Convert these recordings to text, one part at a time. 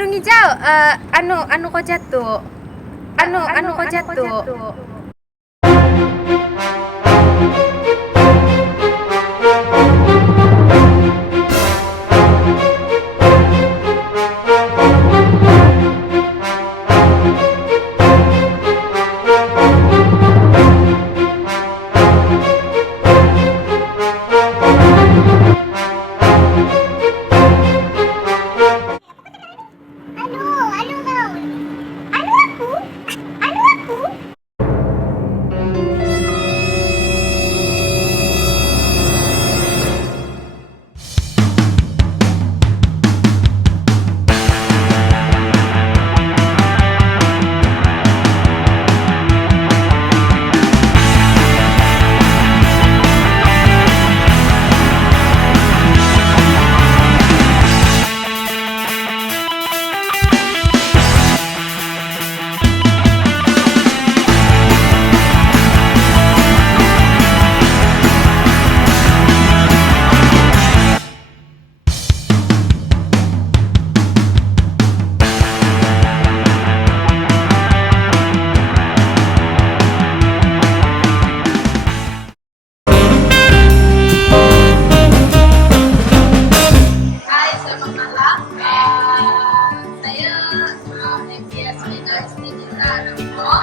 Burung hijau, anu kok jatuh? Anu kok jatuh? Hai, selamat malam. Saya MPS Minus Nidita Nambok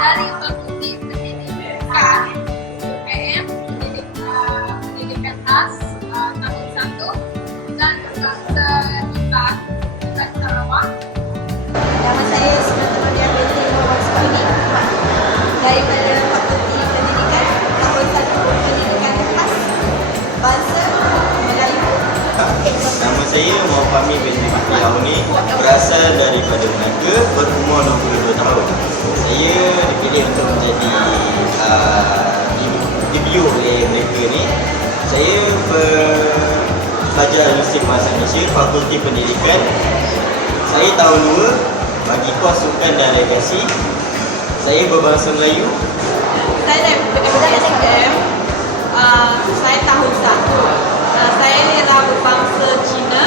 dari Fakulti Pendidikan UPM Pendidikan Khas tahun 1 dan berbahasa Iban Sarawak. Nama saya Sinatologia binti Muhammad Sukini daripada Fakulti Pendidikan tahun 1 Pendidikan Khas Bahasa Melayu. Nama saya Muhammad Fahmi binti Mahdi Auni, berasal daripada Melaka, berumur 22 tahun. Saya dipilih untuk menjadi debut oleh mereka ni. Saya pelajar Linguistik Bahasa Malaysia, Fakulti Pendidikan. Saya tahun 2 bagi kos sukan dan legasi. Saya berbahasa Melayu. Saya daripada SPM. Saya tahun 1. Saya ni adalah berbangsa Cina.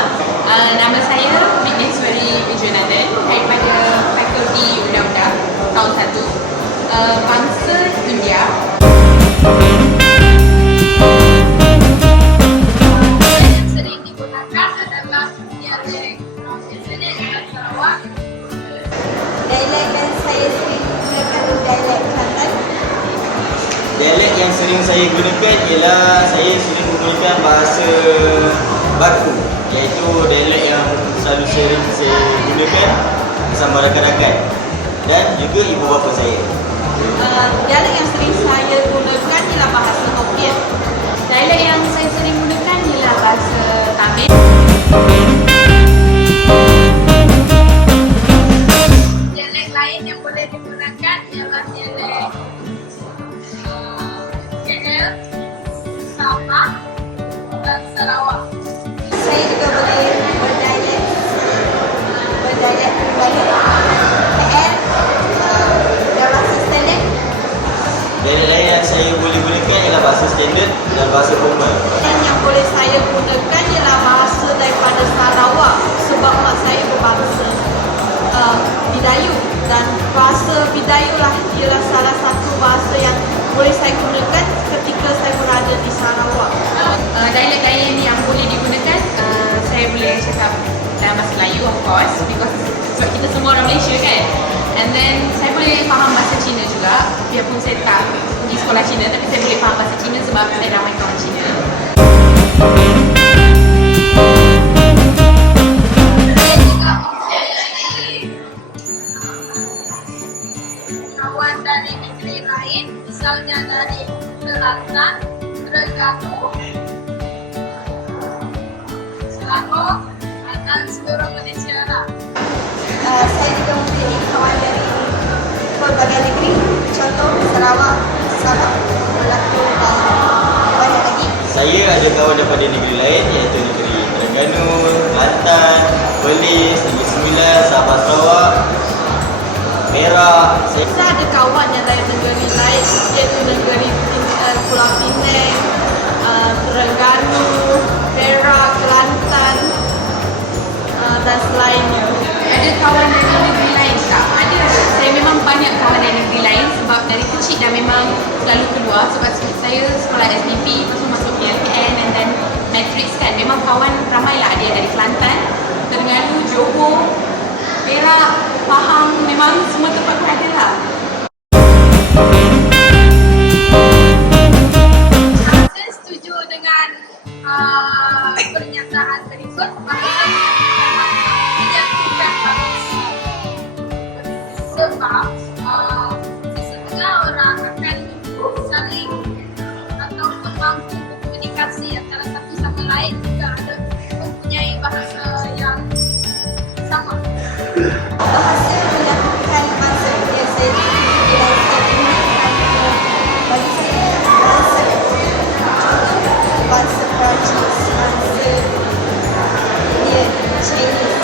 Nama saya Vigneswari Vijayanathan daripada Fakulti Undang-Undang tahun 1, bangsa India. Yang sering digunakan adalah dialek Sarawak. Dialek yang saya sering gunakan dialek Kelantan. Dialek yang sering saya gunakan ialah saya sering menggunakan bahasa baku, iaitu dialek yang selalu sering saya gunakan bersama rakan-rakan dan juga ibu bapa saya. Dialek yang sering saya gunakan ialah bahasa Hokkien. Dialek yang saya sering gunakan ialah bahasa Tamil. Dialek lain yang boleh digunakan ialah dialek KL, Sabah dan Sarawak. Saya juga boleh berdialek Melayu, KL, dan bahasa standard. Dialek lain yang saya boleh gunakan ialah bahasa standard dan bahasa formal. Dan yang boleh saya gunakan ialah bahasa daripada Sarawak sebab mak saya berbangsa Bidayuh, dan bahasa Bidayuh lah ialah salah satu bahasa yang boleh saya gunakan ketika saya berada di Sarawak. Dialek lain yang boleh digunakan, saya boleh cakap dalam bahasa Melayu, of course, because sebab kita semua orang Malaysia kan. And then saya boleh faham bahasa Cina juga, biarpun saya tak pergi sekolah Cina, tapi saya boleh faham bahasa Cina sebab saya ramai kawan Cina. Saya juga mempunyai kawan dari negeri lain, misalnya dari Kelantan, Terengganu, Selangor, dan seluruh Malaysia lah. Saya juga mempunyai kawan dari berbagai negeri, contoh Sarawak, Sabah, Melaka dan banyak lagi. Saya ada kawan daripada negeri lain, iaitu negeri Terengganu, Kelantan, Perlis, Negeri Sembilan, Sabah Sarawak, Perak. Saya ada kawan yang dari negeri lain, iaitu negeri Pulau Pinang, Terengganu, Perak, Kelantan dan selainnya. ada kawan dari negeri lain tak? Ada. Saya memang banyak kawan dari negeri lain sebab dari kecil dah memang selalu keluar sebab saya sekolah SPP, lepas tu masuk PLKN and then Matrix kan. Memang kawan ramai lah, ada yang dari Kelantan, Terengganu, Johor, Perak, Pahang, memang semua tempat pun ada lah. Saya setuju dengan pernyataan berikut bahasa menyatukan bangsa. Sebab sesetengah orang akan saling ataupun mampu berkomunikasi antara satu sama lain jika ada mempunyai bahasa yang sama. Bahasa menyatukan bangsa yang saya tidak gunakan bagi saya bahasa bahasa Perancis, bahasa Indian, Chinese,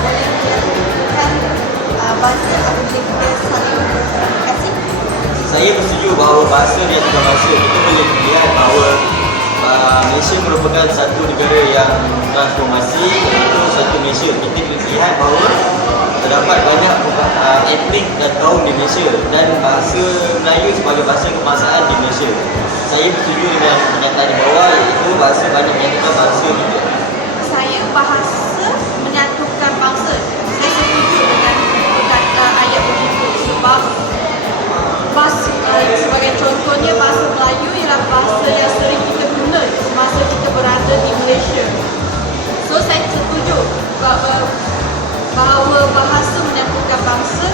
boleh menyatukan bahasa apabila kita saling berkomunikasi. Saya bersetuju bahawa bahasa ni adalah bahasa. Kita boleh lihat bahawa Malaysia merupakan satu negara yang transformasi, iaitu satu Malaysia. Kita lihat bahawa terdapat banyak etnik dan kaum di Malaysia dan bahasa Melayu sebagai bahasa kebangsaan di Malaysia. Saya bersetuju dengan pernyataan di bawah, iaitu bahasa banyak menyatukan bangsa juga. Saya bahasa menyatukan bangsa. Saya setuju dengan perkataan ayat begitu sebab bahasa, sebagai contohnya bahasa Melayu ialah bahasa yang sering kita guna semasa kita berada di Malaysia. So saya setuju bahawa bahasa menyatukan bangsa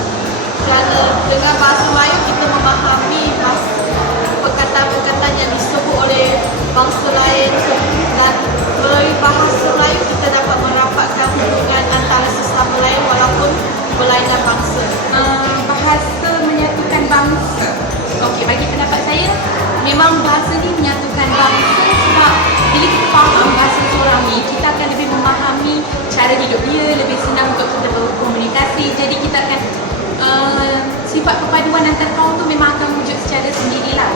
kerana dengan bahasa Melayu kita memahami perkataan-perkataan yang disebut oleh bangsa lain dan melalui bahasa Melayu kita dapat merapatkan hubungan antara sesama lain walaupun berlainan bangsa. Bahasa menyatukan bangsa. Okey, bagi pendapat saya, memang bahasa ni menyatukan bangsa sebab bila kita faham bahasa seorang ni, kita akan lebih memahami cara hidup dia, lebih senang untuk kita berkomunikasi. Jadi kita akan sifat perpaduan antara kaum tu memang akan wujud secara sendirilah.